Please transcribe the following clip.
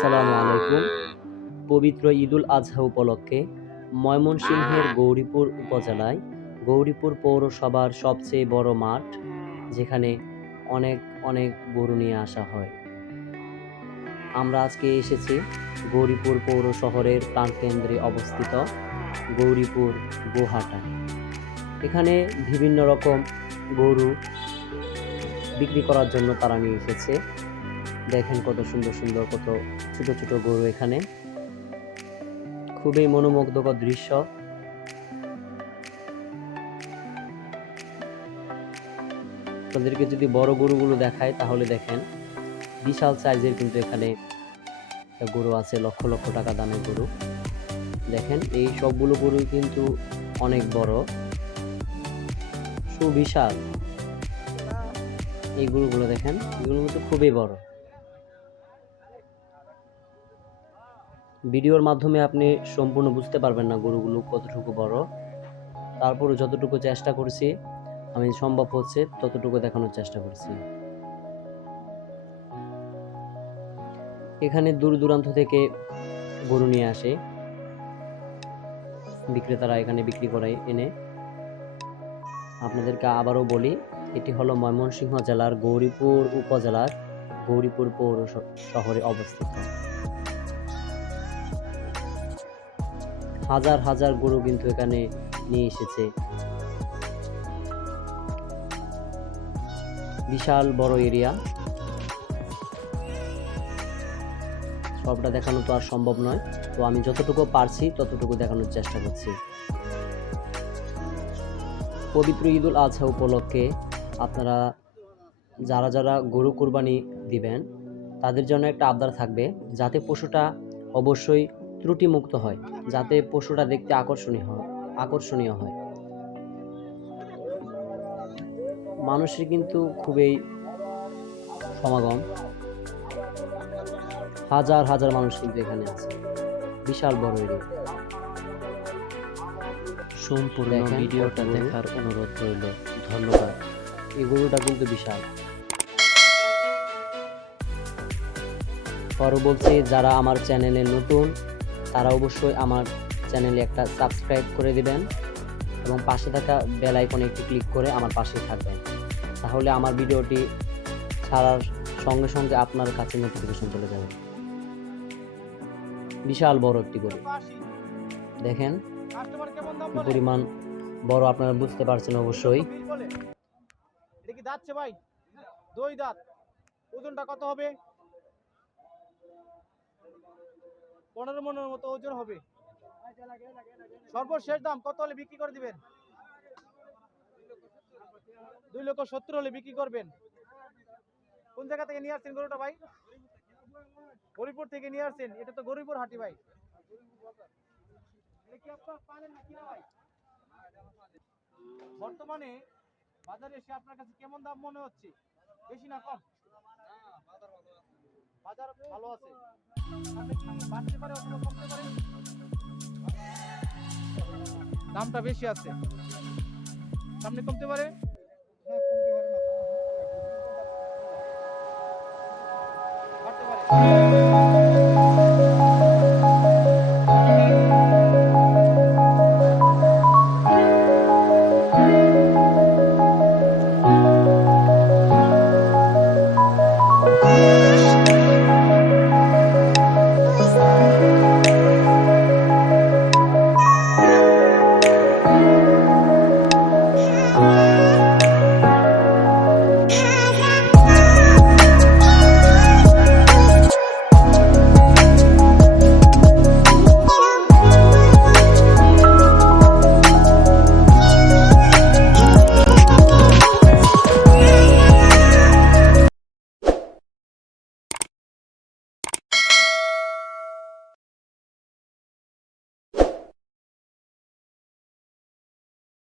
আসসালামু আলাইকুম। পবিত্র ঈদুল আজহা উপলক্ষে ময়মনসিংহের গৌরীপুর উপজেলায় গৌরীপুর পৌরসভার সবচেয়ে বড় মাঠ, যেখানে অনেক অনেক গরু নিয়ে আসা হয়। আমরা আজকে এসেছি গৌরীপুর পৌর শহরের প্রাণকেন্দ্রে অবস্থিত গৌরীপুর গোহাটা। এখানে বিভিন্ন রকম গরু বিক্রি করার জন্য তারা নিয়ে এসেছে। দেখেন কত সুন্দর সুন্দর, কত ছোট ছোট গরু এখানে। খুবই মনোমুগ্ধকর দৃশ্য। আপনাদেরকে যদি বড় গরুগুলো দেখায়, তাহলে দেখেন বিশাল সাইজের কিন্তু এখানে গরু আছে, লক্ষ লক্ষ টাকা দামের গরু। দেখেন, এই সবগুলো গরুই কিন্তু অনেক বড়। সুবিশাল। এই গরুগুলো দেখেন এগুলো কিন্তু খুবই বড়। ভিডিওর মাধ্যমে আপনি সম্পূর্ণ বুঝতে পারবেন না গরুগুলো কতটুকু বড়। তারপরে যতটুকু চেষ্টা করছি, আমি সম্ভব হচ্ছে ততটুকু দেখানোর চেষ্টা করছি। এখানে দূর দূরান্ত থেকে গরু নিয়ে আসে। বিক্রেতারা এখানে বিক্রি করে এনে। আপনাদেরকে আবারও বলি, এটি হলো ময়মনসিংহ জেলার গৌরীপুর উপজেলার গৌরীপুর পৌর শহরে অবস্থিত। হাজার হাজার গরু কিন্তু এখানে নিয়ে এসেছে। বিশাল বড় এরিয়া। সবটা দেখানো তো আর সম্ভব নয়। তো আমি যতটুকু পারছি, ততটুকু দেখানোর চেষ্টা করছি। পবিত্র ঈদুল আজহা উপলক্ষে আপনারা যারা যারা গরু কুরবানি দিবেন, তাদের জন্য একটা আবদার থাকবে। যাতে পশুটা অবশ্যই ত্রুটিমুক্ত হয় যাতে পশুটা দেখতে আকর্ষণীয় হয় আকর্ষণীয় হয়। মানুষের কিন্তু খুবই সমাগম। হাজার হাজার মানুষ কিন্তু এখানে আছে। বিশাল বড় এরিয়া। সম্পূর্ণ ভিডিওটা। দেখার অনুরোধ রইল। ধন্যবাদ। এই গরুটা কিন্তু বিশাল। পরে বলছি যারা আমার চ্যানেলে নতুন তারা অবশ্যই আমার চ্যানেলে একটা সাবস্ক্রাইব করে দিবেন এবং পাশে থাকা বেল আইকনে একটি ক্লিক করে আমার পাশে থাকবেন। তাহলে আমার ভিডিওটি ছাড়ার সঙ্গে সঙ্গে আপনার কাছে নোটিফিকেশন চলে যাবে। বিশাল বড় একটি গরু দেখেন পরিমাণ বড় আপনারা বুঝতে পারছেন অবশ্যই। এটা কি ভাই? দুই দাঁত। ওজনটা কত হবে? পনেরো মনের মতো ওজন হবে। সর্বশেষ দাম কত হলে বিক্রি করে দিবেন? দুই লক্ষ সত্তর হলে বিক্রি করবেন। কোন জায়গা থেকে নিয়ে আসছেন গরুটা ভাই? গরিপুর থেকে নিয়ে আসছেন। এটা তো গরিপুর হাটি ভাই। বর্তমানে বাজারে এসে আপনার কাছে কেমন দাম মনে হচ্ছে? বেশি না কম? বাজার ভালো আছে। বাড়তে পারে কমতে পারে দামটা বেশি আছে। সামনে কমতে পারে? বাড়তে পারে।